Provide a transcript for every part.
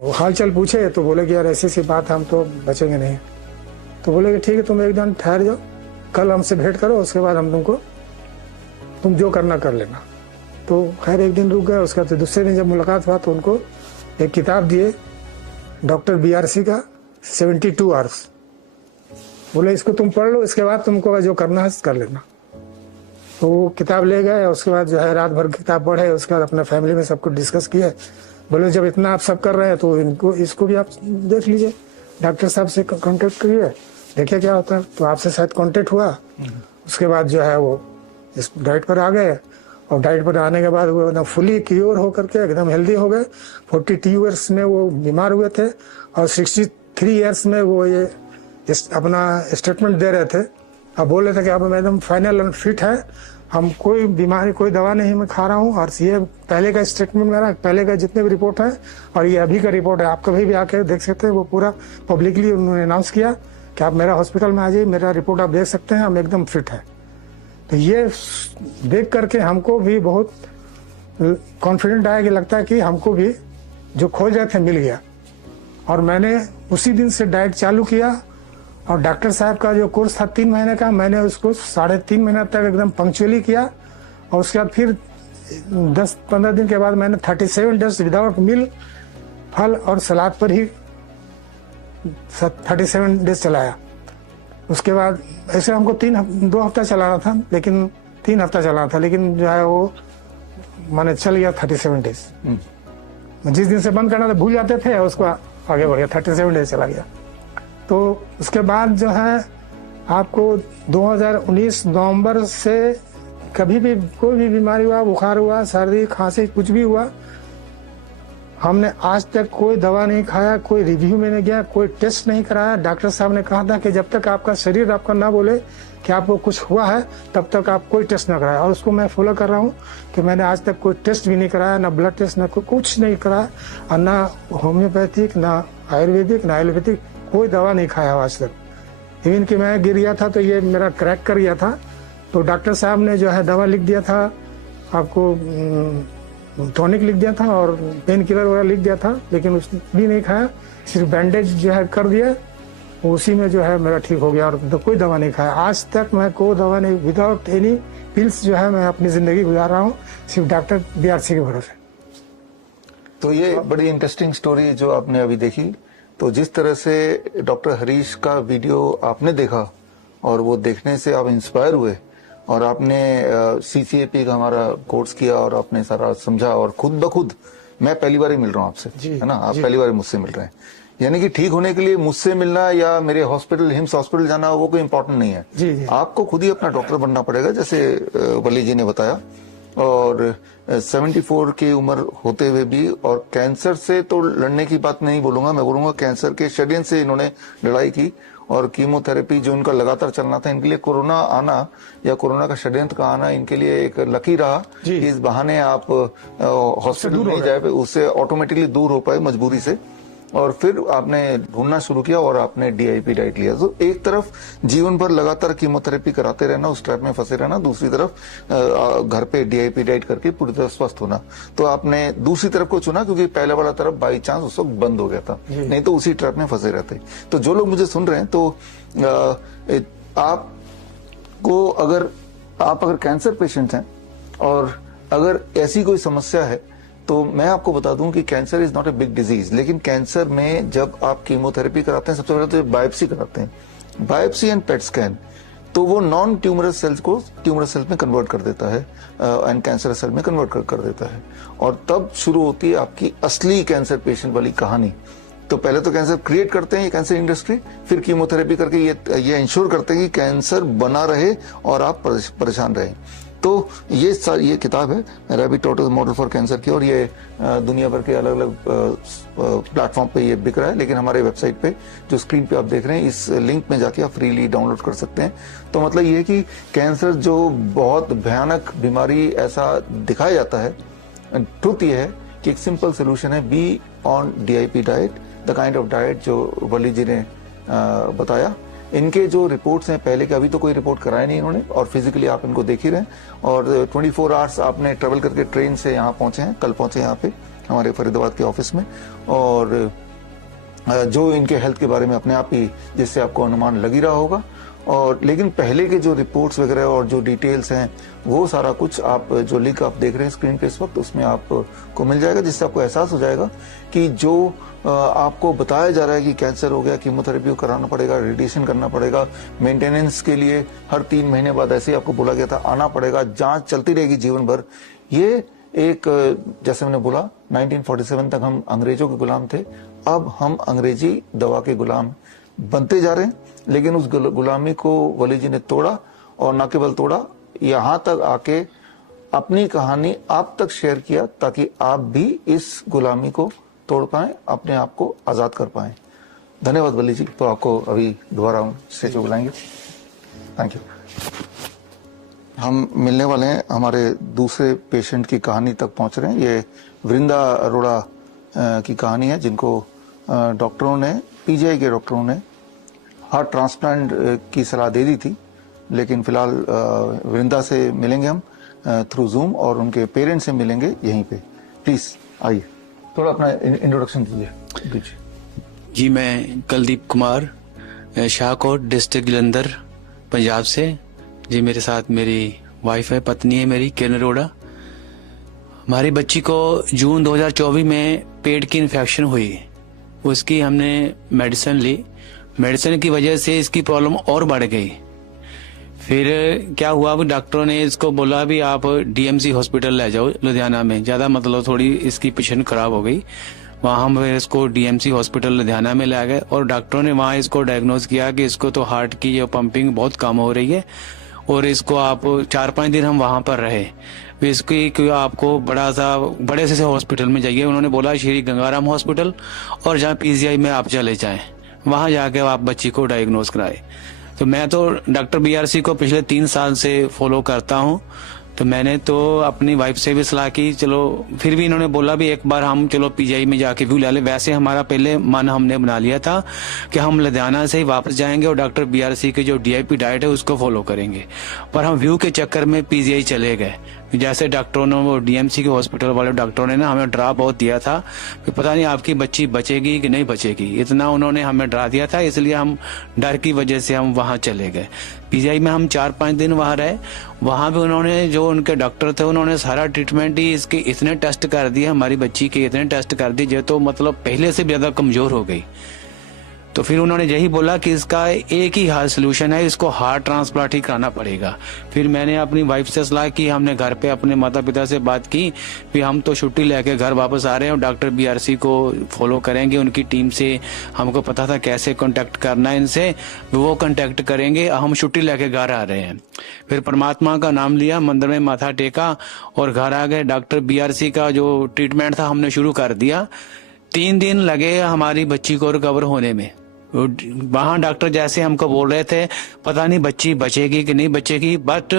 वो हाल चाल पूछे तो बोले कि यार ऐसी सी बात है, हम तो बचेंगे नहीं। तो बोले कि ठीक है, तुम एक दिन ठहर जाओ, कल हमसे भेंट करो, उसके बाद हम तुम जो करना कर लेना। तो खैर एक दिन रुक गए। उसके बाद दूसरे दिन जब मुलाकात हुआ तो उनको एक किताब दिए डॉक्टर BRC का 72 आवर्स। बोले इसको तुम पढ़ लो, इसके बाद तुमको जो करना है कर लेना। तो वो किताब ले गए। उसके बाद जो है रात भर किताब पढ़े। उसके बाद अपने फैमिली में सब कुछ डिस्कस किए। बोले जब इतना आप सब कर रहे हैं तो इसको भी आप देख लीजिए, डॉक्टर साहब से कांटेक्ट करिए, देखिए क्या होता है। तो आपसे शायद कांटेक्ट हुआ। उसके बाद जो है वो इस डाइट पर आ गए, और डाइट पर आने के बाद वो ना फुली क्योर होकर के एकदम हेल्दी हो गए। 42 ईयर्स में वो बीमार हुए थे, और 63 ईयर्स में वो ये अपना स्टेटमेंट दे रहे थे। अब बोल रहे थे कि अब मैं एकदम फाइनल एंड फिट है, हम कोई बीमारी कोई दवा नहीं मैं खा रहा हूँ। और ये पहले का स्टेटमेंट मेरा, पहले का जितने भी रिपोर्ट है और ये अभी का रिपोर्ट है, आप कभी भी आके देख सकते हैं। वो पूरा पब्लिकली उन्होंने अनाउंस किया कि आप मेरा हॉस्पिटल में आ जाइए, मेरा रिपोर्ट आप देख सकते हैं, हम एकदम फिट है। तो ये देख करके हमको भी बहुत कॉन्फिडेंट आया कि लगता है कि हमको भी जो खोज रहे थे मिल गया। और मैंने उसी दिन से डाइट चालू किया, और डॉक्टर साहब का जो कोर्स था 3 महीने का, मैंने उसको 3.5 महीना तक एकदम पंक्चुअली किया। और उसके बाद फिर 10-15 दिन के बाद मैंने 37 डेज विदाउट मील, फल और सलाद पर ही 37 डेज चलाया। उसके बाद ऐसे हमको 2 हफ्ता चलाना था, लेकिन 3 हफ्ता चलाना था, लेकिन जो है वो मैंने चल गया 37 डेज। जिस दिन से बंद करना था भूल जाते थे, उसको आगे बढ़ गया, 37 डेज चला गया। तो उसके बाद जो है आपको 2019 नवंबर से कभी भी कोई भी बीमारी हुआ, बुखार हुआ, सर्दी खांसी कुछ भी हुआ, हमने आज तक कोई दवा नहीं खाया, कोई रिव्यू में नहीं गया, कोई टेस्ट नहीं कराया। डॉक्टर साहब ने कहा था कि जब तक आपका शरीर आपका ना बोले कि आपको कुछ हुआ है, तब तक आप कोई टेस्ट ना कराया। और उसको मैं फॉलो कर रहा हूँ कि मैंने आज तक कोई टेस्ट भी नहीं कराया, ना ब्लड टेस्ट, ना कुछ नहीं कराया, और ना होम्योपैथिक, ना आयुर्वेदिक, ना एलोपैथिक कोई दवा नहीं खाया आज तक। इवन कि मैं गिर गया था तो ये मेरा क्रैक कर गया था, तो डॉक्टर साहब ने जो है दवा लिख दिया था, आपको टॉनिक लिख दिया था और पेन किलर वगैरह लिख दिया था, लेकिन उसने भी नहीं खाया, सिर्फ बैंडेज जो है कर दिया, उसी में जो है मेरा ठीक हो गया। और तो कोई दवा नहीं खाया आज तक, मैं कोई दवा नहीं, विदाउट एनी पिल्स जो है मैं अपनी जिंदगी गुजार रहा हूँ, सिर्फ डॉक्टर BRC के भरोसे। तो ये बड़ी इंटरेस्टिंग स्टोरी जो आपने अभी देखी। तो जिस तरह से डॉक्टर हरीश का वीडियो आपने देखा और वो देखने से आप इंस्पायर हुए, और आपने CCAP का हमारा कोर्स किया और आपने सारा समझा, और खुद ब खुद मैं पहली बार ही मिल रहा हूँ आपसे, है ना, आप पहली बार मुझसे मिल रहे हैं। यानी कि ठीक होने के लिए मुझसे मिलना या मेरे हॉस्पिटल, हिम्स हॉस्पिटल जाना, वो कोई इंपॉर्टेंट नहीं है। जी। आपको खुद ही अपना डॉक्टर बनना पड़ेगा, जैसे वली जी ने बताया। और 74 की उम्र होते हुए भी, और कैंसर से तो लड़ने की बात नहीं बोलूंगा, मैं बोलूंगा कैंसर के षड्यंत्र से इन्होंने लड़ाई की, और कीमोथेरेपी जो इनका लगातार चलना था, इनके लिए कोरोना आना या कोरोना का षड्यंत्र का आना इनके लिए एक लकी रहा कि इस बहाने आप हॉस्पिटल नहीं जा पाए, उससे ऑटोमेटिकली दूर हो पाए मजबूरी से। और फिर आपने ढूंढना शुरू किया और आपने DIP डाइट लिया। तो एक तरफ जीवन भर लगातार कीमोथेरेपी कराते रहना, उस ट्रैप में फंसे रहना, दूसरी तरफ घर पे DIP डाइट करके पूरी तरह स्वस्थ होना। तो आपने दूसरी तरफ को चुना, क्योंकि पहले वाला तरफ बाई चांस उस वक्त बंद हो गया था, नहीं तो उसी ट्रैप में फंसे रहते। तो जो लोग मुझे सुन रहे हैं, तो आपको अगर कैंसर पेशेंट हैं और अगर ऐसी कोई समस्या है, तो मैं आपको बता दूं कि cancer is not a big disease. लेकिन कैंसर में जब आप कीमोथेरेपी कराते हैं, सबसे पहले तो बायोप्सी कराते हैं, बायोप्सी एंड पेट स्कैन, तो वो नॉन ट्यूमरस सेल्स को ट्यूमरस सेल्स में कन्वर्ट कर देता है एंड कैंसर सेल में कन्वर्ट कर देता है। और तब शुरू होती है आपकी असली कैंसर पेशेंट वाली कहानी। तो पहले तो कैंसर क्रिएट करते हैं ये कैंसर इंडस्ट्री, फिर कीमोथेरेपी करके ये इंश्योर करते हैं कि कैंसर बना रहे और आप परेशान रहें। तो ये किताब है rabbit tortoise model for cancer की, और ये दुनिया भर के अलग अलग प्लेटफॉर्म पे ये बिक रहा है। लेकिन हमारे वेबसाइट पे जो स्क्रीन पे आप देख रहे हैं, इस लिंक में जाके आप फ्रीली डाउनलोड कर सकते हैं। तो मतलब ये है कि कैंसर जो बहुत भयानक बीमारी ऐसा दिखाया जाता है, ट्रुथ ये है कि एक सिंपल सोल्यूशन है, be on DIP diet, the kind of diet जो वली जी ने बताया। इनके जो रिपोर्ट्स हैं पहले के, अभी तो कोई रिपोर्ट कराया नहीं इन्होंने, और फिजिकली आप इनको देख ही रहे हैं। और 24 आवर्स आपने ट्रेवल करके ट्रेन से यहाँ पहुंचे हैं, कल पहुंचे यहाँ पे, हमारे फरीदाबाद के ऑफिस में, और जो इनके हेल्थ के बारे में अपने आप ही जिससे आपको अनुमान लग ही रहा होगा। और लेकिन पहले के जो रिपोर्ट्स वगैरह और जो डिटेल्स हैं वो सारा कुछ आप जो लिंक आप देख रहे हैं स्क्रीन पे इस वक्त, उसमें आपको मिल जाएगा, जिससे आपको एहसास हो जाएगा कि जो आपको बताया जा रहा है कि कैंसर हो गया, कीमोथेरेपी कराना पड़ेगा, रेडिएशन करना पड़ेगा, मेंटेनेंस के लिए हर 3 महीने बाद ऐसे आपको बोला गया था आना पड़ेगा, जांच चलती रहेगी जीवन भर। ये एक, जैसे मैंने बोला 1947 तक हम अंग्रेजों के गुलाम थे, अब हम अंग्रेजी दवा के गुलाम बनते जा रहे हैं। लेकिन उस गुलामी को वली जी ने तोड़ा, और न केवल तोड़ा, यहाँ तक आके अपनी कहानी आप तक शेयर किया ताकि आप भी इस गुलामी को तोड़ पाएं, अपने आप को आजाद कर पाएं। धन्यवाद वली जी। तो आपको अभी दोबारा हम स्टेज पे बुलाएंगे। Thank you. हम मिलने वाले हैं, हमारे दूसरे पेशेंट की कहानी तक पहुंच रहे हैं। ये वृंदा अरोड़ा की कहानी है, जिनको डॉक्टरों ने, पीजीआई के डॉक्टरों ने हार्ट ट्रांसप्लांट की सलाह दे दी थी, लेकिन फिलहाल वृंदा से मिलेंगे हम थ्रू जूम, और उनके पेरेंट्स से मिलेंगे यहीं पे। प्लीज आइए, थोड़ा अपना इंट्रोडक्शन दीजिए। जी, मैं कुलदीप कुमार, शाहकोट डिस्ट्रिक्ट जलंधर, पंजाब से। जी, मेरे साथ मेरी वाइफ है, पत्नी है मेरी, किरण अरोड़ा। हमारी बच्ची को जून 2024 में पेट की इन्फेक्शन हुई, उसकी हमने मेडिसिन ली। मेडिसिन की वजह से इसकी प्रॉब्लम और बढ़ गई। फिर क्या हुआ, अब डॉक्टरों ने इसको बोला भी आप डीएमसी हॉस्पिटल ले जाओ लुधियाना में, ज़्यादा मतलब थोड़ी इसकी पेशेंट खराब हो गई। वहाँ हम इसको डीएमसी हॉस्पिटल लुधियाना में ले गए, और डॉक्टरों ने वहाँ इसको डायग्नोज किया कि इसको तो हार्ट की जो पंपिंग बहुत कम हो रही है, और इसको आप 4-5 दिन हम वहाँ पर रहे। फिर इसकी आपको बड़े से हॉस्पिटल में जाइए। उन्होंने बोला श्री गंगाराम हॉस्पिटल, और जहाँ पीजीआई में आप चले जाएं, वहाँ जाके आप बच्ची को डायग्नोज कराए। तो मैं तो डॉक्टर बीआरसी को पिछले 3 साल से फॉलो करता हूँ। तो मैंने तो अपनी वाइफ से भी सलाह की, चलो, फिर भी इन्होंने बोला भी एक बार हम चलो पीजीआई में जाके व्यू ले ले। वैसे हमारा पहले मन हमने बना लिया था कि हम लुधियाना से ही वापस जाएंगे और डॉक्टर बीआरसी के जो डीआईपी डाइट है उसको फॉलो करेंगे, पर हम व्यू के चक्कर में पीजीआई चले गए। जैसे डॉक्टरों ने, वो डीएमसी के हॉस्पिटल वाले डॉक्टरों ने ना हमें डरा बहुत दिया था कि पता नहीं आपकी बच्ची बचेगी कि नहीं बचेगी, इतना उन्होंने हमें डरा दिया था। इसलिए हम डर की वजह से हम वहाँ चले गए। पीजीआई में हम 4-5 दिन वहाँ रहे। वहाँ भी उन्होंने, जो उनके डॉक्टर थे, उन्होंने सारा ट्रीटमेंट ही इसके इतने टेस्ट कर दिए, हमारी बच्ची के इतने टेस्ट कर दिए जो तो मतलब पहले से भी ज्यादा कमजोर हो गई। तो फिर उन्होंने यही बोला कि इसका एक ही हाल सोल्यूशन है, इसको हार्ट ट्रांसप्लांट ही कराना पड़ेगा। फिर मैंने अपनी वाइफ से सलाह की, हमने घर पे अपने माता पिता से बात की, फिर हम तो छुट्टी लेके घर वापस आ रहे हैं और डॉक्टर बीआरसी को फॉलो करेंगे। उनकी टीम से हमको पता था कैसे कांटेक्ट करना है इनसे, वो कांटेक्ट करेंगे। हम छुट्टी लेके घर आ रहे हैं। फिर परमात्मा का नाम लिया, मंदिर में माथा टेका और घर आ गए। डॉक्टर बीआरसी का जो ट्रीटमेंट था हमने शुरू कर दिया। 3 दिन लगे हमारी बच्ची को रिकवर होने में। वहाँ डॉक्टर जैसे हमको बोल रहे थे पता नहीं बच्ची बचेगी कि नहीं बचेगी, बट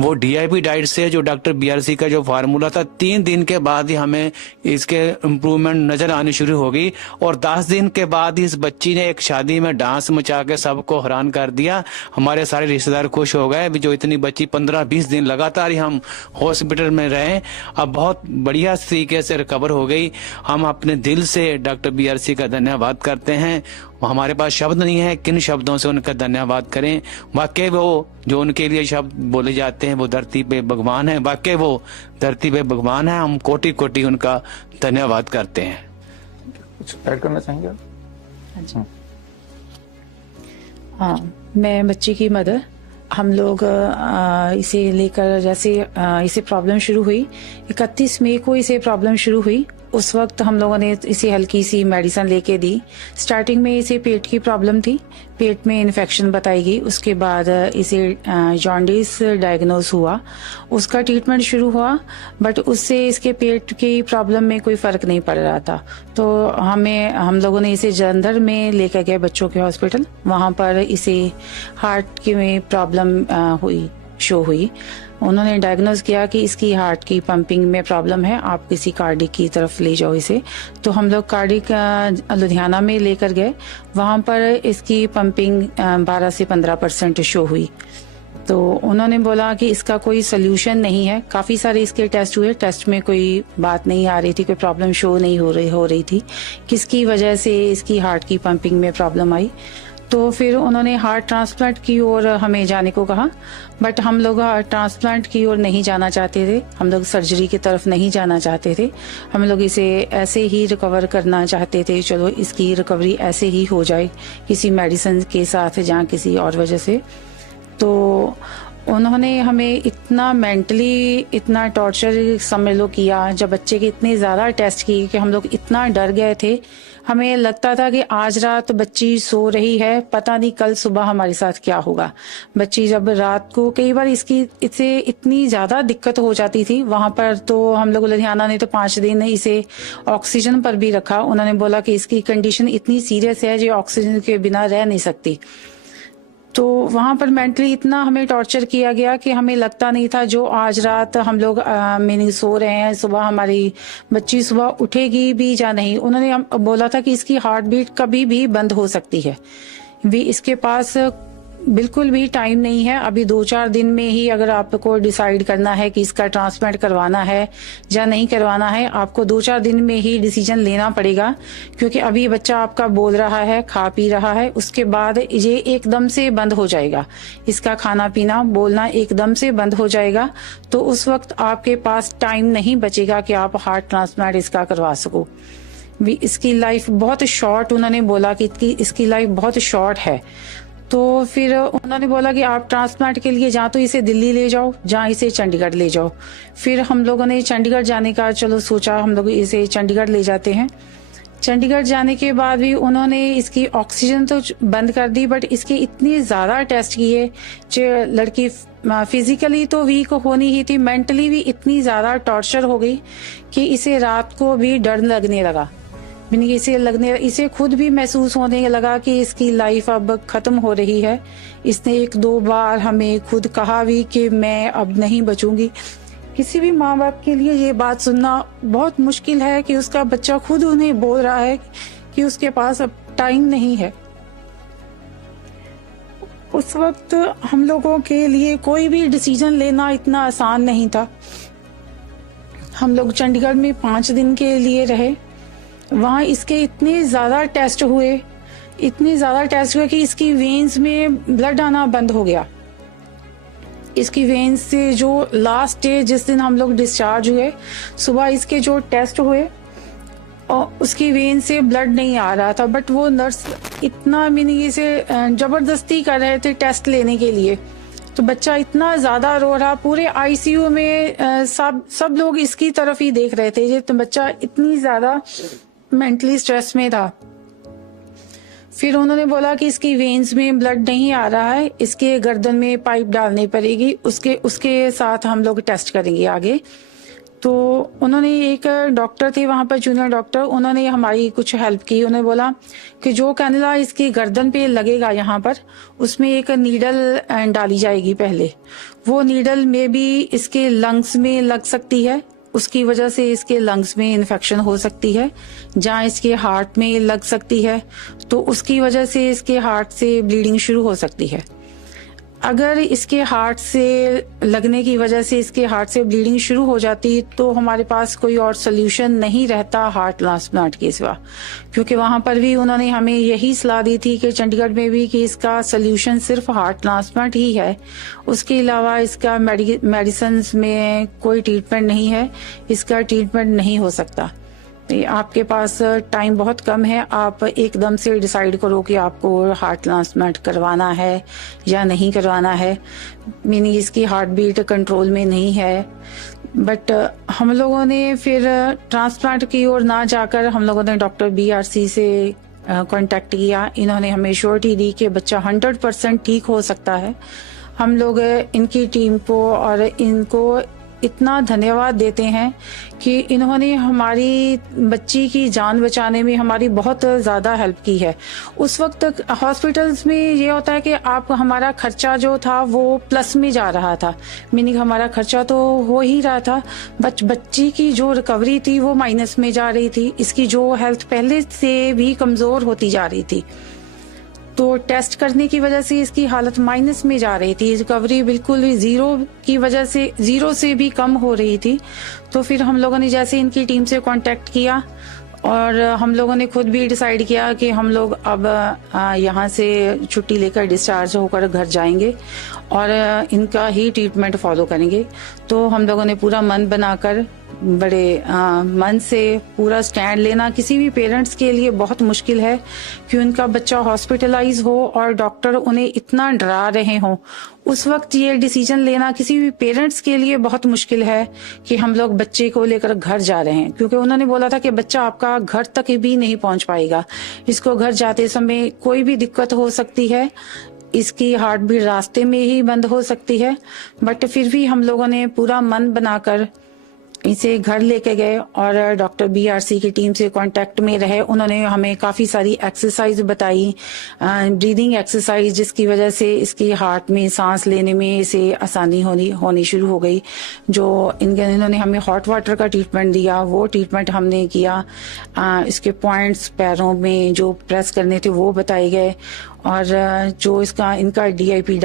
वो डीआईपी डाइट से जो डॉक्टर बीआरसी का जो फार्मूला था, 3 दिन के बाद ही हमें इसके इम्प्रूवमेंट नजर आनी शुरू हो गई। और 10 दिन के बाद इस बच्ची ने एक शादी में डांस मचा के सबको हैरान कर दिया। हमारे सारे रिश्तेदार खुश हो गए। जो इतनी बच्ची 15-20 दिन लगातार ही हम हॉस्पिटल में रहे, अब बहुत बढ़िया तरीके से रिकवर हो गई। हम अपने दिल से डॉक्टर बीआरसी का धन्यवाद करते हैं। हमारे पास शब्द नहीं है किन शब्दों से उनका धन्यवाद करें। वाकई वो जो उनके लिए शब्द बोले जाते हैं, वो धरती पे भगवान है। वाकई वो धरती पे भगवान है। हम कोटि कोटि उनका धन्यवाद करते हैं। कुछ ऐड करना चाहेंगे? हाँ, मैं बच्ची की मदर। हम लोग इसे लेकर, जैसे इसे प्रॉब्लम शुरू हुई 31 मई को इसे प्रॉब्लम शुरू हुई, उस वक्त हम लोगों ने इसे हल्की सी मेडिसिन लेके दी। स्टार्टिंग में इसे पेट की प्रॉब्लम थी, पेट में इन्फेक्शन बताई गई। उसके बाद इसे जॉन्डिस डायग्नोज हुआ, उसका ट्रीटमेंट शुरू हुआ, बट उससे इसके पेट की प्रॉब्लम में कोई फर्क नहीं पड़ रहा था। तो हम लोगों ने इसे जलंधर में लेकर गए बच्चों के हॉस्पिटल। वहां पर इसे हार्ट की प्रॉब्लम शो हुई। उन्होंने डायग्नोज किया कि इसकी हार्ट की पंपिंग में प्रॉब्लम है, आप किसी कार्डिक की तरफ ले जाओ इसे। तो हम लोग कार्डिक लुधियाना में लेकर गए। वहां पर इसकी पंपिंग 12 से 15% शो हुई। तो उन्होंने बोला कि इसका कोई सोल्यूशन नहीं है। काफ़ी सारे इसके टेस्ट हुए, टेस्ट में कोई बात नहीं आ रही थी, कोई प्रॉब्लम शो नहीं हो रही थी। किसकी वजह से इसकी हार्ट की पंपिंग में प्रॉब्लम आई। तो फिर उन्होंने हार्ट ट्रांसप्लांट की ओर हमें जाने को कहा, बट हम लोग हार्ट ट्रांसप्लांट की ओर नहीं जाना चाहते थे। हम लोग सर्जरी की तरफ नहीं जाना चाहते थे। हम लोग इसे ऐसे ही रिकवर करना चाहते थे, चलो इसकी रिकवरी ऐसे ही हो जाए किसी मेडिसिन के साथ या किसी और वजह से। तो उन्होंने हमें इतना मेंटली इतना टॉर्चर समझ लो किया, जब बच्चे के इतने ज़्यादा टेस्ट किए कि हम लोग इतना डर गए थे। हमें लगता था कि आज रात बच्ची सो रही है, पता नहीं कल सुबह हमारे साथ क्या होगा। बच्ची जब रात को कई बार इससे इतनी ज़्यादा दिक्कत हो जाती थी वहाँ पर, तो हम लोग लुधियाना ने तो 5 दिन इसे ऑक्सीजन पर भी रखा। उन्होंने बोला कि इसकी कंडीशन इतनी सीरियस है जो ऑक्सीजन के बिना रह नहीं सकती। तो वहाँ पर मेंटली इतना हमें टॉर्चर किया गया कि हमें लगता नहीं था जो आज रात हम लोग मीनिंग सो रहे हैं, सुबह हमारी बच्ची सुबह उठेगी भी या नहीं। उन्होंने बोला था कि इसकी हार्ट बीट कभी भी बंद हो सकती है, भी इसके पास बिल्कुल भी टाइम नहीं है। अभी 2-4 दिन में ही अगर आपको डिसाइड करना है कि इसका ट्रांसप्लांट करवाना है या नहीं करवाना है, आपको 2-4 दिन में ही डिसीजन लेना पड़ेगा, क्योंकि अभी बच्चा आपका बोल रहा है, खा पी रहा है, उसके बाद ये एकदम से बंद हो जाएगा। इसका खाना पीना बोलना एकदम से बंद हो जाएगा। तो उस वक्त आपके पास टाइम नहीं बचेगा कि आप हार्ट ट्रांसप्लांट इसका करवा सको। इसकी लाइफ बहुत शॉर्ट, उन्होंने बोला कि इसकी लाइफ बहुत शॉर्ट है। तो फिर उन्होंने बोला कि आप ट्रांसप्लांट के लिए जहाँ तो इसे दिल्ली ले जाओ, जहाँ इसे चंडीगढ़ ले जाओ। फिर हम लोगों ने चंडीगढ़ जाने का चलो सोचा, हम लोग इसे चंडीगढ़ ले जाते हैं। चंडीगढ़ जाने के बाद भी उन्होंने इसकी ऑक्सीजन तो बंद कर दी, बट इसके इतने ज़्यादा टेस्ट किए जो लड़की फिजिकली तो वीक होनी ही थी, मेंटली भी इतनी ज़्यादा टॉर्चर हो गई कि इसे रात को भी डर लगने लगा। इसे खुद भी महसूस होने लगा कि इसकी लाइफ अब खत्म हो रही है। इसने 1-2 बार हमें खुद कहा भी कि मैं अब नहीं बचूंगी। किसी भी माँ बाप के लिए ये बात सुनना बहुत मुश्किल है कि उसका बच्चा खुद उन्हें बोल रहा है कि उसके पास अब टाइम नहीं है। उस वक्त हम लोगों के लिए कोई भी डिसीजन लेना इतना आसान नहीं था। हम लोग चंडीगढ़ में 5 दिन के लिए रहे। वहाँ इसके इतने ज़्यादा टेस्ट हुए कि इसकी वेन्स में ब्लड आना बंद हो गया। इसकी वेन्स से जो लास्ट डे जिस दिन हम लोग डिस्चार्ज हुए, सुबह इसके जो टेस्ट हुए और उसकी वेन से ब्लड नहीं आ रहा था, बट वो नर्स इतना इसे जबरदस्ती कर रहे थे टेस्ट लेने के लिए। तो बच्चा इतना ज्यादा रो रहा, पूरे आईसीयू में सब लोग इसकी तरफ ही देख रहे थे। तो बच्चा इतनी ज्यादा मेंटली स्ट्रेस में था। फिर उन्होंने बोला कि इसकी वेन्स में ब्लड नहीं आ रहा है, इसके गर्दन में पाइप डालनी पड़ेगी, उसके साथ हम लोग टेस्ट करेंगे आगे। तो उन्होंने एक डॉक्टर थे वहाँ पर, जूनियर डॉक्टर, उन्होंने हमारी कुछ हेल्प की। उन्होंने बोला कि जो कैनुला इसकी गर्दन पे लगेगा यहाँ पर, उसमें एक नीडल डाली जाएगी पहले। वो नीडल में भी इसके लंग्स में लग सकती है, उसकी वजह से इसके लंग्स में इन्फेक्शन हो सकती है। जहाँ इसके हार्ट में लग सकती है तो उसकी वजह से इसके हार्ट से ब्लीडिंग शुरू हो सकती है। अगर इसके हार्ट से लगने की वजह से इसके हार्ट से ब्लीडिंग शुरू हो जाती तो हमारे पास कोई और सोल्यूशन नहीं रहता हार्ट ट्रांसप्लांट के सिवा, क्योंकि वहां पर भी उन्होंने हमें यही सलाह दी थी कि चंडीगढ़ में भी कि इसका सोल्यूशन सिर्फ हार्ट ट्रांसप्लांट ही है, उसके अलावा इसका मेडिसिन में कोई ट्रीटमेंट नहीं है, इसका ट्रीटमेंट नहीं हो सकता। आपके पास टाइम बहुत कम है, आप एकदम से डिसाइड करो कि आपको हार्ट ट्रांसप्लांट करवाना है या नहीं करवाना है। मीनिंग इसकी हार्ट बीट कंट्रोल में नहीं है। बट हम लोगों ने फिर ट्रांसप्लांट की ओर ना जाकर हम लोगों ने डॉक्टर BRC से कांटेक्ट किया। इन्होंने हमें श्योरिटी दी कि बच्चा 100% ठीक हो सकता है। हम लोग इनकी टीम को और इनको इतना धन्यवाद देते हैं कि इन्होंने हमारी बच्ची की जान बचाने में हमारी बहुत ज़्यादा हेल्प की है। उस वक्त हॉस्पिटल्स में ये होता है कि आप हमारा खर्चा जो था वो प्लस में जा रहा था, मीनिंग हमारा खर्चा तो हो ही रहा था, बच्ची की जो रिकवरी थी वो माइनस में जा रही थी। इसकी जो हेल्थ पहले से भी कमज़ोर होती जा रही थी। तो टेस्ट करने की वजह से इसकी हालत माइनस में जा रही थी, रिकवरी बिल्कुल भी जीरो से भी कम हो रही थी। तो फिर हम लोगों ने जैसे इनकी टीम से कांटेक्ट किया और हम लोगों ने खुद भी डिसाइड किया कि हम लोग अब यहाँ से छुट्टी लेकर डिस्चार्ज होकर घर जाएंगे और इनका ही ट्रीटमेंट फॉलो करेंगे। तो हम लोगों ने पूरा मन बनाकर बड़े मन से पूरा स्टैंड लेना किसी भी पेरेंट्स के लिए बहुत मुश्किल है कि उनका बच्चा हॉस्पिटलाइज हो और डॉक्टर उन्हें इतना डरा रहे हों। उस वक्त ये डिसीजन लेना किसी भी पेरेंट्स के लिए बहुत मुश्किल है कि हम लोग बच्चे को लेकर घर जा रहे हैं, क्योंकि उन्होंने बोला था कि बच्चा आपका घर तक भी नहीं पहुंच पाएगा, इसको घर जाते समय कोई भी दिक्कत हो सकती है, इसकी हार्ट बीट रास्ते में ही बंद हो सकती है। बट फिर भी हम लोगों ने पूरा मन बनाकर इसे घर लेके गए और डॉक्टर BRC की टीम से कांटेक्ट में रहे। उन्होंने हमें काफी सारी एक्सरसाइज बताई, ब्रीदिंग एक्सरसाइज, जिसकी वजह से इसकी हार्ट में सांस लेने में इसे आसानी होनी शुरू हो गई। जो इन्होंने हमें हॉट वाटर का ट्रीटमेंट दिया, वो ट्रीटमेंट हमने किया। इसके पॉइंट्स पैरों में जो प्रेस करने थे वो बताए गए और जो इनका DIP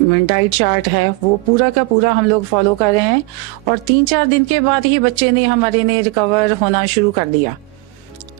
डाइट चार्ट है वो पूरा का पूरा हम लोग फॉलो कर रहे हैं। और 3-4 दिन के बाद ही बच्चे ने हमारे ने रिकवर होना शुरू कर दिया।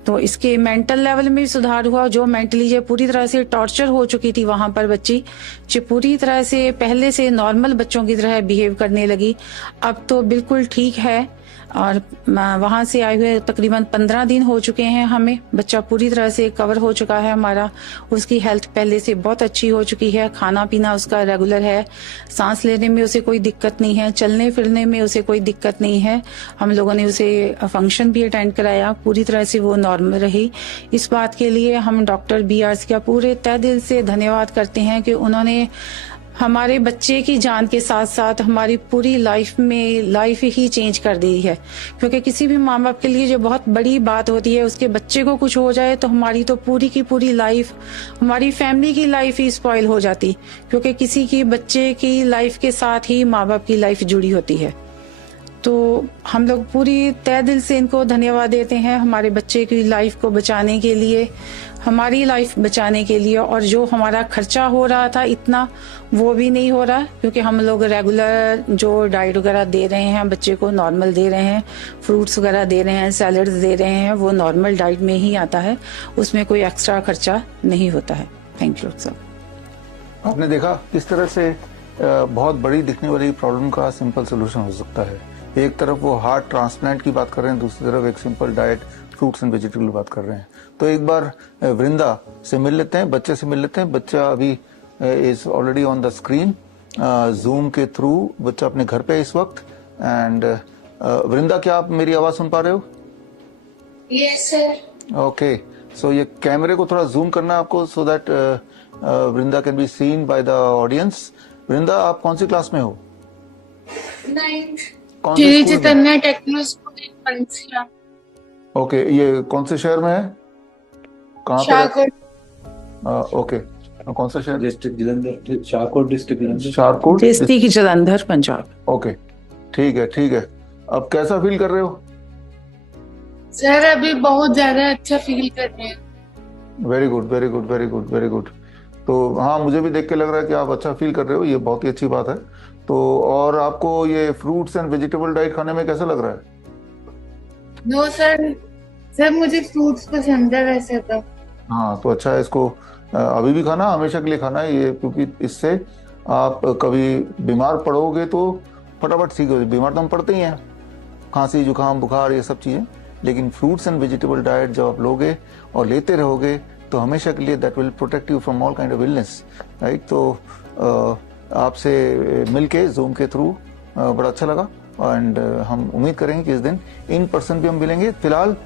तो इसके मेंटल लेवल में भी सुधार हुआ। जो मेंटली जो पूरी तरह से टॉर्चर हो चुकी थी वहां पर बच्ची, जो पूरी तरह से पहले से नॉर्मल बच्चों की तरह बिहेव करने लगी, अब तो बिल्कुल ठीक है। और वहां से आए हुए तकरीबन 15 दिन हो चुके हैं हमें। बच्चा पूरी तरह से कवर हो चुका है हमारा। उसकी हेल्थ पहले से बहुत अच्छी हो चुकी है, खाना पीना उसका रेगुलर है, सांस लेने में उसे कोई दिक्कत नहीं है, चलने फिरने में उसे कोई दिक्कत नहीं है। हम लोगों ने उसे फंक्शन भी अटेंड कराया, पूरी तरह से वो नॉर्मल रही। इस बात के लिए हम डॉक्टर BRC का पूरे तहे दिल से धन्यवाद करते हैं कि उन्होंने हमारे बच्चे की जान के साथ साथ हमारी पूरी लाइफ ही चेंज कर दी है। क्योंकि किसी भी माँ बाप के लिए जो बहुत बड़ी बात होती है, उसके बच्चे को कुछ हो जाए तो हमारी तो पूरी की पूरी लाइफ, हमारी फैमिली की लाइफ ही स्पॉइल हो जाती, क्योंकि किसी की बच्चे की लाइफ के साथ ही माँ बाप की लाइफ जुड़ी होती है। तो हम लोग पूरी तहे दिल से इनको धन्यवाद देते हैं हमारे बच्चे की लाइफ को बचाने के लिए, हमारी लाइफ बचाने के लिए। और जो हमारा खर्चा हो रहा था इतना, वो भी नहीं हो रहा, क्योंकि हम लोग रेगुलर जो डाइट वगैरह दे रहे हैं बच्चे को, नॉर्मल दे रहे हैं, फ्रूट्स वगैरह दे रहे हैं, सैलड्स दे रहे हैं, वो नॉर्मल डाइट में ही आता है, उसमें कोई एक्स्ट्रा खर्चा नहीं होता है। Thank you sir. आपने देखा किस तरह से बहुत बड़ी दिखने वाली प्रॉब्लम का सिंपल सोल्यूशन हो सकता है। एक तरफ वो हार्ट ट्रांसप्लांट की बात कर रहे हैं, दूसरी तरफ एक simple diet, fruits and vegetable की बात कर रहे हैं। तो एक बार वृंदा से मिल लेते हैं, बच्चे से मिल लेते हैं। बच्चा अभी is already on the screen, zoom के थ्रू बच्चा अपने घर पे है इस वक्त। एंड वृंदा, क्या आप मेरी आवाज सुन पा रहे हो? Yes sir. ओके, सो ये कैमरे को थोड़ा जूम करना है आपको, so that Vrinda can be seen by the audience. Vrinda, आप कौन सी क्लास में हो? 9th। कौन से श्री स्कूल में? चैतन्य टेक्नो स्कूल पंसिया। ओके, ये कौन से शहर में है? कहाँ पे? शाहकोट। ओके, कौन सा शहर? District Jalandhar, Shahkot district Jalandhar. Shahkot district Jalandhar, Punjab. Okay, ठीक है ठीक है। अब कैसा फील कर रहे हो? सर अभी बहुत ज्यादा अच्छा फील कर रहे हैं। Very good very good very good very good. तो हाँ, मुझे भी देख के लग रहा है कि आप अच्छा फील कर रहे हो, ये बहुत ही अच्छी बात है। तो और आपको ये फ्रूट्स एंड वेजिटेबल डाइट खाने में कैसा लग रहा है? नो सर, सर मुझे फ्रूट्स पसंद है वैसे तो। हाँ, तो अच्छा है, इसको अभी भी खाना, हमेशा के लिए खाना है ये, क्योंकि इससे आप कभी बीमार पड़ोगे तो फटाफट ठीक हो। बीमार तो हम पड़ते ही हैं, खांसी जुकाम बुखार ये सब चीजें, लेकिन फ्रूट्स एंड वेजिटेबल डाइट जब आप लोगे और लेते रहोगे तो हमेशा के लिए that will protect you from all kind of illness, right. तो आपसे मिलके जूम के थ्रू बड़ा अच्छा लगा एंड हम उम्मीद करेंगे कि इस दिन इन पर्सन भी हम मिलेंगे। फिलहाल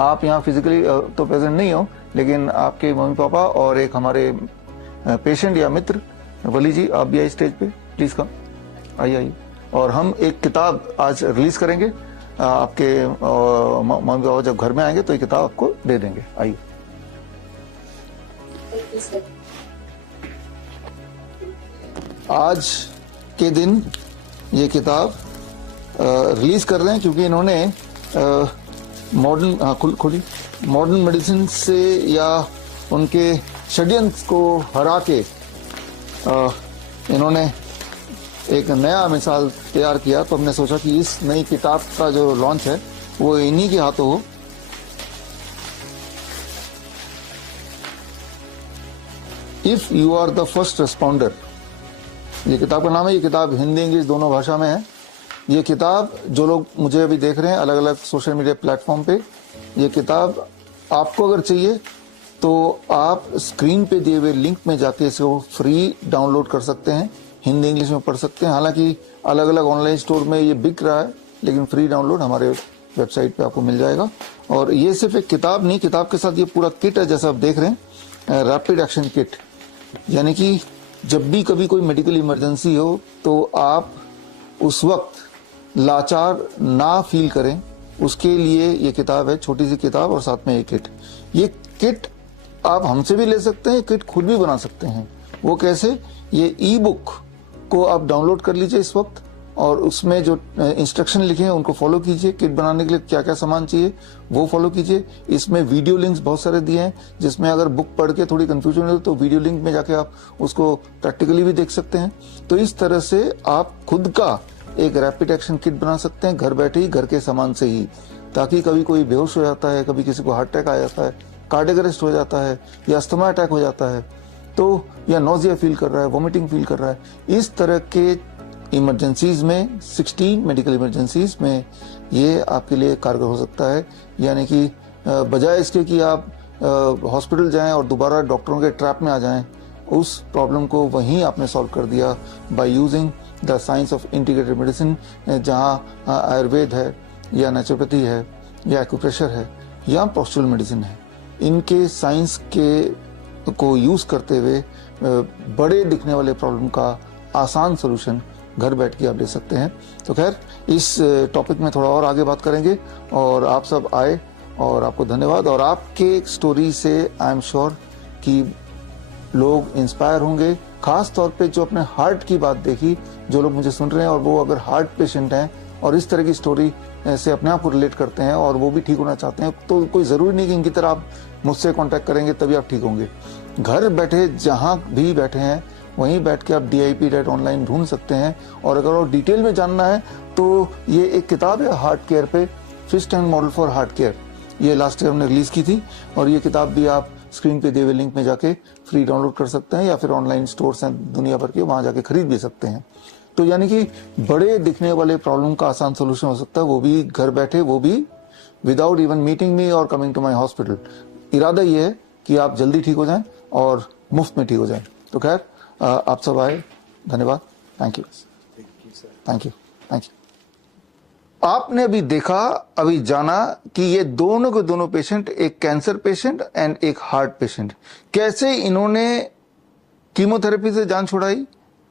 आप यहाँ फिजिकली तो प्रेजेंट नहीं हो, लेकिन आपके मम्मी पापा और एक हमारे पेशेंट या मित्र वली जी, आप भी आइए स्टेज पे, प्लीज कम, आइए आइए। और हम एक किताब आज रिलीज करेंगे, आपके मम्मी पापा जब घर में आएंगे तो ये किताब आपको दे देंगे। आइए। आज के दिन ये किताब रिलीज कर रहे हैं क्योंकि इन्होंने मॉडर्न मेडिसिन से या उनके षड्यंत्र को हरा के इन्होंने एक नया मिसाल तैयार किया। तो हमने सोचा कि इस नई किताब का जो लॉन्च है वो इन्हीं के हाथों हो। If you are the first responder, ये किताब का नाम है। ये किताब हिंदी इंग्लिश दोनों भाषा में है। ये किताब जो लोग मुझे अभी देख रहे हैं अलग अलग सोशल मीडिया प्लेटफॉर्म पे, ये किताब आपको अगर चाहिए तो आप स्क्रीन पे दिए हुए लिंक में जाके इसको फ्री डाउनलोड कर सकते हैं, हिंदी इंग्लिश में पढ़ सकते हैं। हालांकि अलग अलग ऑनलाइन स्टोर में ये बिक रहा है, लेकिन फ्री डाउनलोड हमारे वेबसाइट पे आपको मिल जाएगा। और ये सिर्फ एक किताब नहीं, किताब के साथ ये पूरा किट है जैसा आप देख रहे हैं, रैपिड एक्शन किट। यानी कि जब भी कभी कोई मेडिकल इमरजेंसी हो तो आप उस वक्त लाचार ना फील करें, उसके लिए ये किताब है, छोटी सी किताब और साथ में एक किट। ये किट आप हमसे भी ले सकते हैं, किट खुद भी बना सकते हैं। वो कैसे? ये ई बुक को आप डाउनलोड कर लीजिए इस वक्त और उसमें जो इंस्ट्रक्शन लिखे हैं उनको फॉलो कीजिए। किट बनाने के लिए क्या क्या सामान चाहिए वो फॉलो कीजिए। इसमें वीडियो लिंक्स बहुत सारे दिए हैं, जिसमें अगर बुक पढ़ के थोड़ी कंफ्यूजन हो तो वीडियो लिंक में जाके आप उसको प्रैक्टिकली भी देख सकते हैं। तो इस तरह से आप खुद का एक रैपिड एक्शन किट बना सकते हैं घर बैठे ही, घर के सामान से ही, ताकि कभी कोई बेहोश हो जाता है, कभी किसी को हार्ट अटैक आ जाता है, कार्डियक अरेस्ट हो जाता है, या अस्थमा अटैक हो जाता है, तो या नोजिया फील कर रहा है, वोमिटिंग फील कर रहा है, इस तरह के इमरजेंसीज में 16 मेडिकल इमरजेंसीज में ये आपके लिए कारगर हो सकता है। यानी कि बजाय इसके कि आप हॉस्पिटल जाएं और दोबारा डॉक्टरों के ट्रैप में आ जाएं, उस प्रॉब्लम को वहीं आपने सॉल्व कर दिया by using the science of integrated medicine, जहाँ आयुर्वेद है या नेचुरोपैथी है या एक्यूप्रेशर है या पोस्चरल मेडिसिन है। इनके साइंस के को यूज करते हुए बड़े दिखने वाले प्रॉब्लम का आसान सोल्यूशन घर बैठ के आप ले सकते हैं। तो खैर, इस टॉपिक में थोड़ा और आगे बात करेंगे और आप सब आए और आपको धन्यवाद। और आपके स्टोरी से आई एम श्योर कि लोग इंस्पायर होंगे, खास तौर पे जो अपने हार्ट की बात देखी, जो लोग मुझे सुन रहे हैं और वो अगर हार्ट पेशेंट हैं और इस तरह की स्टोरी से अपने आप को रिलेट करते हैं और वो भी ठीक होना चाहते हैं, तो कोई ज़रूरी नहीं कि इनकी तरह आप मुझसे कांटेक्ट करेंगे तभी आप ठीक होंगे। घर बैठे जहां भी बैठे हैं वहीं बैठ के आप DIP डाइट ऑनलाइन ढूंढ सकते हैं। और अगर और डिटेल में जानना है तो ये एक किताब है हार्ट केयर पे, fist and model for heart care, ये लास्ट ईयर हमने रिलीज की थी। और ये किताब भी आप स्क्रीन पे दिए हुए लिंक में जाके फ्री डाउनलोड कर सकते हैं या फिर ऑनलाइन स्टोर्स हैं दुनिया भर के, वहां जाके खरीद भी सकते हैं। तो यानी कि बड़े दिखने वाले प्रॉब्लम का आसान सोल्यूशन हो सकता है, वो भी घर बैठे, वो भी विदाउट इवन मीटिंग मी और कमिंग टू माई हॉस्पिटल। इरादा ये है कि आप जल्दी ठीक हो जाएं और मुफ्त में ठीक हो जाएं। तो खैर, आप सब आए, धन्यवाद, thank you, thank you, thank you. आपने अभी देखा, अभी जाना कि ये दोनों के दोनों पेशेंट, एक कैंसर पेशेंट एंड एक हार्ट पेशेंट, कैसे इन्होंने कीमोथेरेपी से जान छुड़ाई,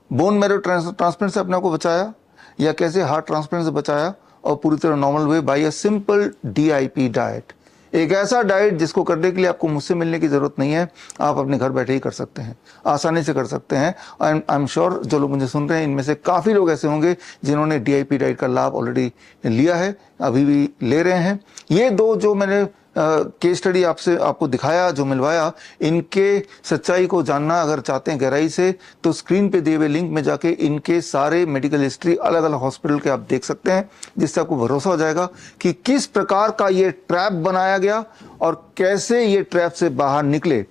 बोन मैरो ट्रांसप्लांट से अपने आप को बचाया, या कैसे हार्ट ट्रांसप्लांट से बचाया और पूरी तरह नॉर्मल हुए by a simple DIP diet. एक ऐसा डाइट जिसको करने के लिए आपको मुझसे मिलने की जरूरत नहीं है, आप अपने घर बैठे ही कर सकते हैं, आसानी से कर सकते हैं। आई एम श्योर जो लोग मुझे सुन रहे हैं इनमें से काफी लोग ऐसे होंगे जिन्होंने DIP डाइट का लाभ ऑलरेडी लिया है, अभी भी ले रहे हैं। ये दो जो मैंने केस स्टडी आपको दिखाया, जो मिलवाया, इनके सच्चाई को जानना अगर चाहते हैं गहराई से, तो स्क्रीन पे दिए हुए लिंक में जाके इनके सारे मेडिकल हिस्ट्री अलग अलग हॉस्पिटल के आप देख सकते हैं, जिससे आपको भरोसा हो जाएगा कि किस प्रकार का ये ट्रैप बनाया गया और कैसे ये ट्रैप से बाहर निकले।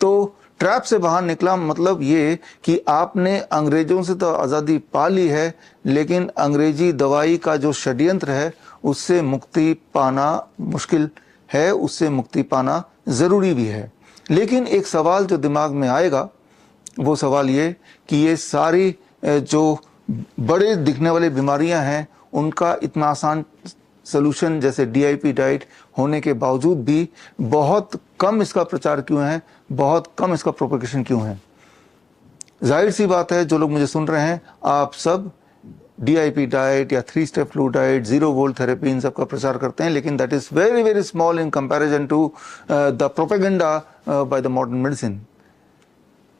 तो ट्रैप से बाहर निकला मतलब ये कि आपने अंग्रेजों से तो आज़ादी पा ली है, लेकिन अंग्रेजी दवाई का जो षड्यंत्र है उससे मुक्ति पाना मुश्किल है, उससे मुक्ति पाना जरूरी भी है। लेकिन एक सवाल जो दिमाग में आएगा वो सवाल ये कि ये सारी जो बड़े दिखने वाली बीमारियां हैं उनका इतना आसान सलूशन जैसे DIP डाइट होने के बावजूद भी बहुत कम इसका प्रचार क्यों है, बहुत कम इसका प्रोपगेशन क्यों है। जाहिर सी बात है, जो लोग मुझे सुन रहे हैं आप सब DIP डाइट या 3 step flu diet, 0 volt therapy, इन सब का प्रचार करते हैं, लेकिन that is very very small in comparison to the propaganda by the modern medicine.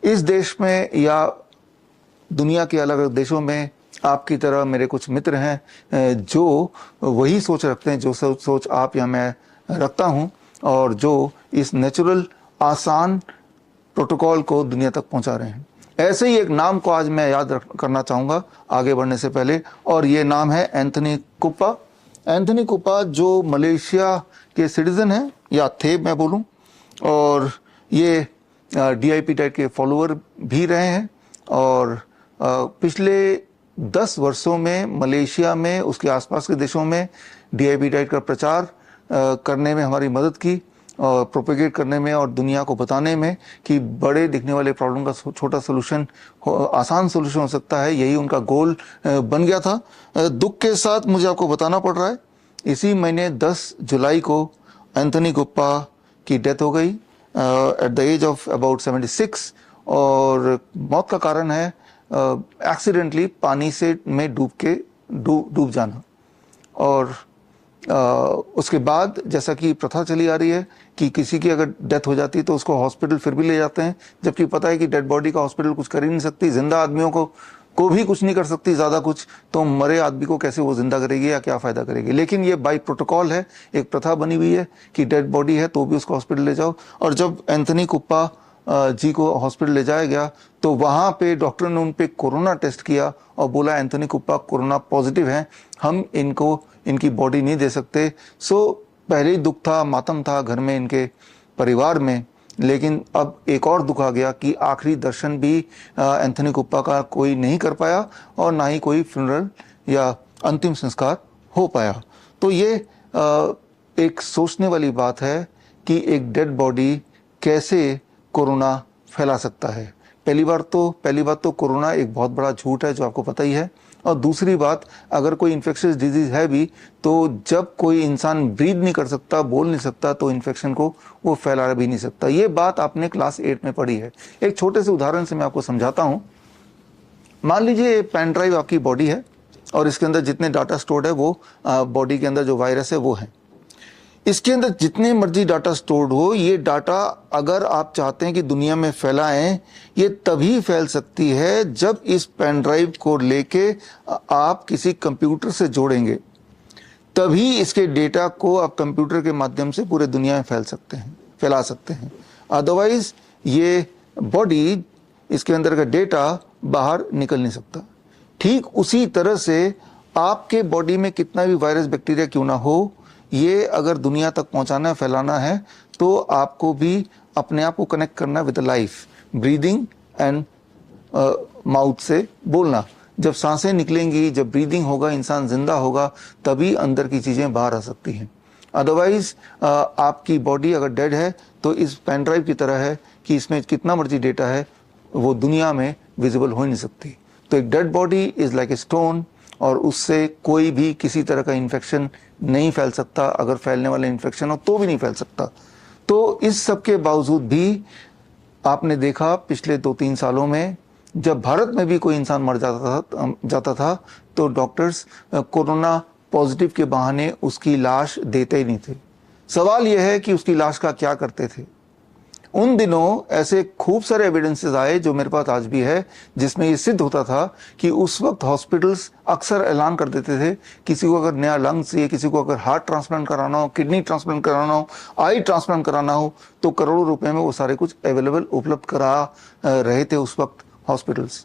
इस देश में या दुनिया के अलग अलग देशों में आपकी तरह मेरे कुछ मित्र हैं जो वही सोच रखते हैं जो सोच आप या मैं रखता हूं, और जो इस नेचुरल आसान प्रोटोकॉल को दुनिया तक पहुंचा रहे हैं। ऐसे ही एक नाम को आज मैं याद करना चाहूँगा आगे बढ़ने से पहले, और ये नाम है एंथनी कुप्पा। एंथनी कुप्पा जो मलेशिया के सिटीजन हैं, या थे मैं बोलूँ, और ये DIP डाइट के फॉलोअर भी रहे हैं, और पिछले 10 वर्षों में मलेशिया में उसके आसपास के देशों में DIP डाइट का प्रचार करने में हमारी मदद की, और प्रोपेगेट करने में और दुनिया को बताने में कि बड़े दिखने वाले प्रॉब्लम का छोटा सोल्यूशन, आसान सोल्यूशन हो सकता है। यही उनका गोल बन गया था। दुख के साथ मुझे आपको बताना पड़ रहा है, इसी महीने 10 जुलाई को एंथनी कुप्पा की डेथ हो गई at the age of about 76, और मौत का कारण है एक्सीडेंटली पानी से में डूब जाना। और उसके बाद जैसा कि प्रथा चली आ रही है कि किसी की अगर डेथ हो जाती है तो उसको हॉस्पिटल फिर भी ले जाते हैं, जबकि पता है कि डेड बॉडी का हॉस्पिटल कुछ कर ही नहीं सकती, जिंदा आदमियों को भी कुछ नहीं कर सकती ज़्यादा कुछ, तो मरे आदमी को कैसे वो जिंदा करेगी या क्या फ़ायदा करेगी। लेकिन ये बाई प्रोटोकॉल है, एक प्रथा बनी हुई है कि डेड बॉडी है तो भी उसको हॉस्पिटल ले जाओ। और जब एंथनी कुप्पा जी को हॉस्पिटल ले जाया गया तो वहाँ पे डॉक्टर ने उन पे कोरोना टेस्ट किया और बोला एंथनी कुप्पा कोरोना पॉजिटिव हैं, हम इनकी बॉडी नहीं दे सकते। सो पहले ही दुख था, मातम था घर में, इनके परिवार में, लेकिन अब एक और दुख आ गया कि आखिरी दर्शन भी एंथनी कुप्पा का कोई नहीं कर पाया और ना ही कोई फ्यूनरल या अंतिम संस्कार हो पाया। तो ये एक सोचने वाली बात है कि एक डेड बॉडी कैसे कोरोना फैला सकता है। पहली बात तो कोरोना एक बहुत बड़ा झूठ है जो आपको पता ही है, और दूसरी बात, अगर कोई इन्फेक्शियस डिजीज है भी तो जब कोई इंसान ब्रीथ नहीं कर सकता, बोल नहीं सकता, तो इन्फेक्शन को वो फैला भी नहीं सकता। ये बात आपने क्लास 8 में पढ़ी है। एक छोटे से उदाहरण से मैं आपको समझाता हूँ। मान लीजिए पेन ड्राइव आपकी बॉडी है और इसके अंदर जितने डाटा स्टोर्ड है वो बॉडी के अंदर जो वायरस है वो है। इसके अंदर जितने मर्जी डाटा स्टोर्ड हो, ये डाटा अगर आप चाहते हैं कि दुनिया में फैलाएं, ये तभी फैल सकती है जब इस पेन ड्राइव को लेके आप किसी कंप्यूटर से जोड़ेंगे, तभी इसके डेटा को आप कंप्यूटर के माध्यम से पूरे दुनिया में फैला सकते हैं। अदरवाइज ये बॉडी, इसके अंदर का डेटा बाहर निकल नहीं सकता। ठीक उसी तरह से आपके बॉडी में कितना भी वायरस बैक्टीरिया क्यों ना हो, ये अगर दुनिया तक पहुंचाना है, फैलाना है, तो आपको भी अपने आप को कनेक्ट करना with life, breathing and mouth से बोलना। जब सांसें निकलेंगी, जब ब्रीदिंग होगा, इंसान जिंदा होगा, तभी अंदर की चीज़ें बाहर आ सकती हैं। अदरवाइज आपकी बॉडी अगर डेड है तो इस पेन ड्राइव की तरह है कि इसमें कितना मर्जी डेटा है वो दुनिया में विजिबल हो नहीं सकती। तो एक dead body is like a stone, और उससे कोई भी किसी तरह का इन्फेक्शन नहीं फैल सकता। अगर फैलने वाला इन्फेक्शन हो तो भी नहीं फैल सकता। तो इस सब के बावजूद भी आपने देखा पिछले 2-3 सालों में जब भारत में भी कोई इंसान मर जाता था तो डॉक्टर्स कोरोना पॉजिटिव के बहाने उसकी लाश देते ही नहीं थे। सवाल यह है कि उसकी लाश का क्या करते थे। उन दिनों ऐसे खूब सारे एविडेंसेस आए जो मेरे पास आज भी है, जिसमें ये सिद्ध होता था कि उस वक्त हॉस्पिटल्स अक्सर ऐलान कर देते थे किसी को अगर नया लंग चाहिए, किसी को अगर हार्ट ट्रांसप्लांट कराना हो, किडनी ट्रांसप्लांट कराना हो, आई ट्रांसप्लांट कराना हो, तो करोड़ों रुपए में वो सारे कुछ अवेलेबल उपलब्ध करा रहे थे उस वक्त हॉस्पिटल्स।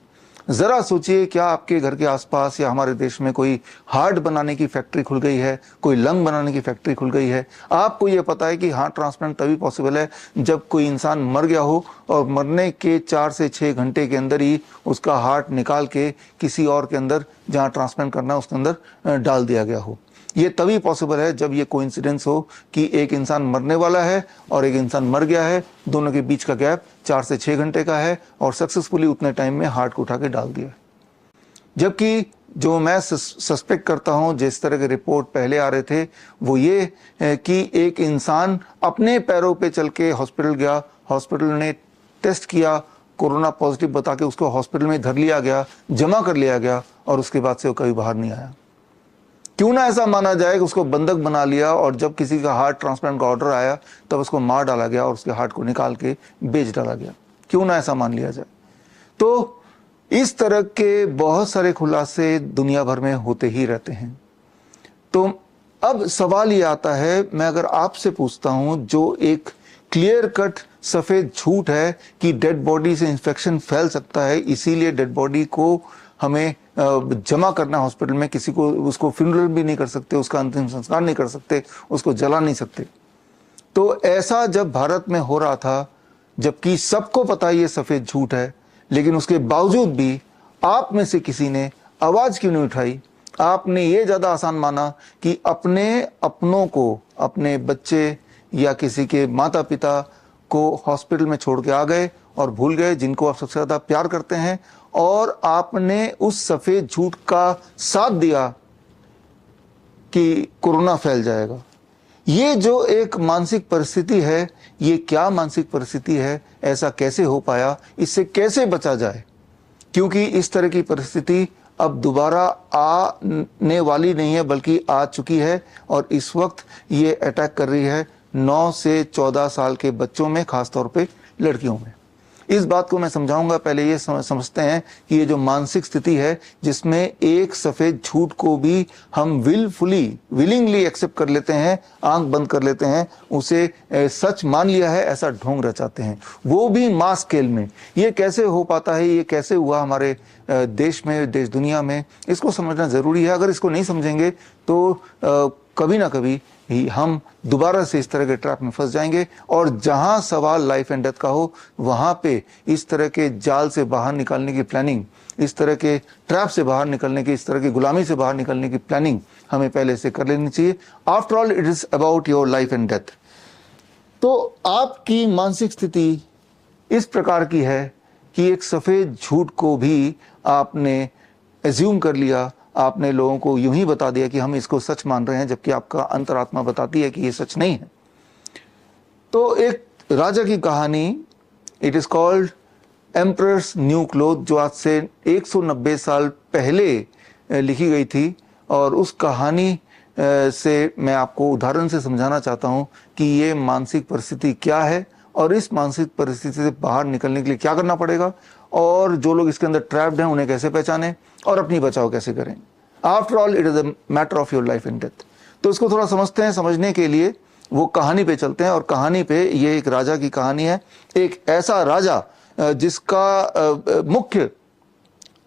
जरा सोचिए, क्या आपके घर के आसपास या हमारे देश में कोई हार्ट बनाने की फैक्ट्री खुल गई है, कोई लंग बनाने की फैक्ट्री खुल गई है? आपको यह पता है कि हार्ट ट्रांसप्लांट तभी पॉसिबल है जब कोई इंसान मर गया हो और मरने के 4 से 6 घंटे के अंदर ही उसका हार्ट निकाल के किसी और के अंदर जहां ट्रांसप्लांट करना है उसके अंदर डाल दिया गया हो। ये तभी पॉसिबल है जब ये कोइंसिडेंस हो कि एक इंसान मरने वाला है और एक इंसान मर गया है, दोनों के बीच का गैप 4 से 6 घंटे का है और सक्सेसफुली उतने टाइम में हार्ट को उठा के डाल दिया। जबकि जो मैं सस्पेक्ट करता हूं, जिस तरह के रिपोर्ट पहले आ रहे थे, वो ये कि एक इंसान अपने पैरों पे चल के हॉस्पिटल गया, हॉस्पिटल ने टेस्ट किया, कोरोना पॉजिटिव बता के उसको हॉस्पिटल में धर लिया गया, जमा कर लिया गया और उसके बाद से वो कभी बाहर नहीं आया। क्यों ना ऐसा माना जाए कि उसको बंधक बना लिया और जब किसी का हार्ट ट्रांसप्लांट का ऑर्डर आया तब उसको मार डाला गया और उसके हार्ट को निकाल के बेच डाला गया। क्यों ना ऐसा मान लिया जाए। तो इस तरह के बहुत सारे खुलासे दुनिया भर में होते ही रहते हैं। तो अब सवाल ये आता है, मैं अगर आपसे पूछता हूं जो एक क्लियर कट सफेद झूठ है कि डेड बॉडी से इन्फेक्शन फैल सकता है, इसीलिए डेड बॉडी को हमें जमा करना हॉस्पिटल में, किसी को उसको फ्यूनरल भी नहीं कर सकते, उसका अंतिम संस्कार नहीं कर सकते, उसको जला नहीं सकते। तो ऐसा जब भारत में हो रहा था, जबकि सबको पता ये सफेद झूठ है, लेकिन उसके बावजूद भी आप में से किसी ने आवाज क्यों नहीं उठाई? आपने ये ज्यादा आसान माना कि अपनों को, अपने बच्चे या किसी के माता पिता को हॉस्पिटल में छोड़ के आ गए और भूल गए जिनको आप सबसे ज्यादा प्यार करते हैं, और आपने उस सफेद झूठ का साथ दिया कि कोरोना फैल जाएगा। ये जो एक मानसिक परिस्थिति है, ये क्या मानसिक परिस्थिति है? ऐसा कैसे हो पाया? इससे कैसे बचा जाए? क्योंकि इस तरह की परिस्थिति अब दोबारा आने वाली नहीं है, बल्कि आ चुकी है, और इस वक्त ये अटैक कर रही है 9 से 14 साल के बच्चों में, खासतौर पे लड़कियों में। इस बात को मैं समझाऊंगा। पहले ये समझते हैं कि ये जो मानसिक स्थिति है, जिसमें एक सफेद झूठ को भी हम विलिंगली एक्सेप्ट कर लेते हैं, आंख बंद कर लेते हैं, उसे सच मान लिया है, ऐसा ढोंग रचाते हैं, वो भी मास स्केल में। ये कैसे हो पाता है? ये कैसे हुआ हमारे देश में, देश दुनिया में? इसको समझना जरूरी है। अगर इसको नहीं समझेंगे तो कभी ना कभी ही हम दोबारा से इस तरह के ट्रैप में फंस जाएंगे, और जहां सवाल लाइफ एंड डेथ का हो, वहां पे इस तरह के जाल से बाहर निकालने की प्लानिंग, इस तरह के ट्रैप से बाहर निकलने की, इस तरह की गुलामी से बाहर निकलने की प्लानिंग हमें पहले से कर लेनी चाहिए। After all it is about your life and death. तो आपकी मानसिक स्थिति इस प्रकार की है कि एक सफेद झूठ को भी आपने एज्यूम कर लिया, आपने लोगों को यूं ही बता दिया कि हम इसको सच मान रहे हैं, जबकि आपका अंतरात्मा बताती है कि ये सच नहीं है। तो एक राजा की कहानी, it is called emperors new cloth, जो आज से 190 साल पहले लिखी गई थी, और उस कहानी से मैं आपको उदाहरण से समझाना चाहता हूं कि ये मानसिक परिस्थिति क्या है, और इस मानसिक परिस्थिति से बाहर निकलने के लिए क्या करना पड़ेगा, और जो लोग इसके अंदर ट्रैप्ड हैं उन्हें कैसे पहचानें और अपनी बचाव कैसे करें। After all it is a matter of your life and death. तो इसको थोड़ा समझते हैं। समझने के लिए वो कहानी पे चलते हैं, और कहानी पे ये एक राजा की कहानी है। एक ऐसा राजा जिसका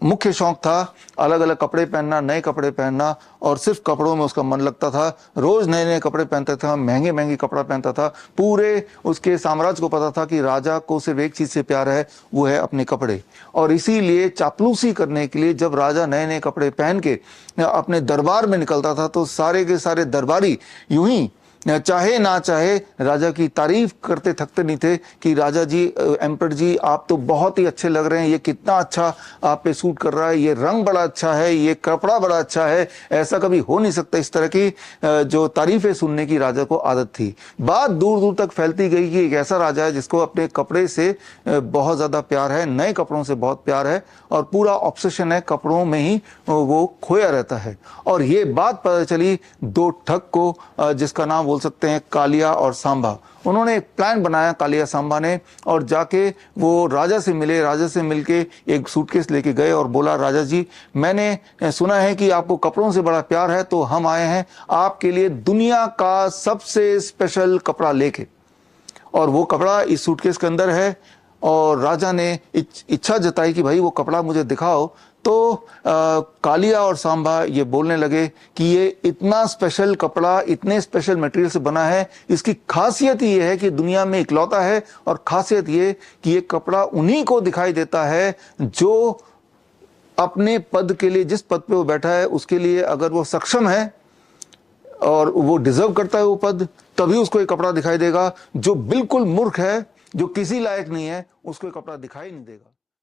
मुख्य शौक था अलग अलग कपड़े पहनना, नए कपड़े पहनना, और सिर्फ कपड़ों में उसका मन लगता था। रोज नए नए कपड़े पहनता था, महंगे महंगे कपड़ा पहनता था। पूरे उसके साम्राज्य को पता था कि राजा को सिर्फ एक चीज से प्यार है, वो है अपने कपड़े। और इसीलिए चापलूसी करने के लिए जब राजा नए नए कपड़े पहन के अपने दरबार में निकलता था, तो सारे के सारे दरबारी यूं ही चाहे ना चाहे राजा की तारीफ करते थकते नहीं थे कि राजा जी, एम्पर जी, आप तो बहुत ही अच्छे लग रहे हैं, ये कितना अच्छा आप पे सूट कर रहा है, ये रंग बड़ा अच्छा है, ये कपड़ा बड़ा अच्छा है, ऐसा कभी हो नहीं सकता। इस तरह की जो तारीफें सुनने की राजा को आदत थी। बात दूर दूर तक फैलती गई कि एक ऐसा राजा है जिसको अपने कपड़े से बहुत ज्यादा प्यार है, नए कपड़ों से बहुत प्यार है, और पूरा ऑब्सेशन है, कपड़ों में ही वो खोया रहता है। और ये बात पता चली दो ठग को, जिसका नाम बोल सकते हैं कालिया और सांबा। उन्होंने एक प्लान बनाया, कालिया सांबा ने, और जाके वो राजा से मिले। राजा से मिलके एक सूटकेस लेके गए और बोला, राजा जी, मैंने सुना है कि आपको कपड़ों से बड़ा प्यार है, तो हम आए हैं आपके लिए दुनिया का सबसे स्पेशल कपड़ा लेके। और वो कपड़ा इस सूटकेस के अंदर है। और राजा ने इच्छा जताई कि भाई वो कपड़ा मुझे दिखाओ। तो कालिया और सांबा ये बोलने लगे कि ये इतना स्पेशल कपड़ा इतने स्पेशल मटेरियल से बना है, इसकी खासियत ये है कि दुनिया में इकलौता है, और खासियत ये कि ये कपड़ा उन्हीं को दिखाई देता है जो अपने पद के लिए, जिस पद पे वो बैठा है उसके लिए अगर वो सक्षम है और वो डिजर्व करता है वो पद, तभी उसको ये कपड़ा दिखाई देगा। जो बिल्कुल मूर्ख है, जो किसी लायक नहीं है, उसको ये कपड़ा दिखाई नहीं देगा।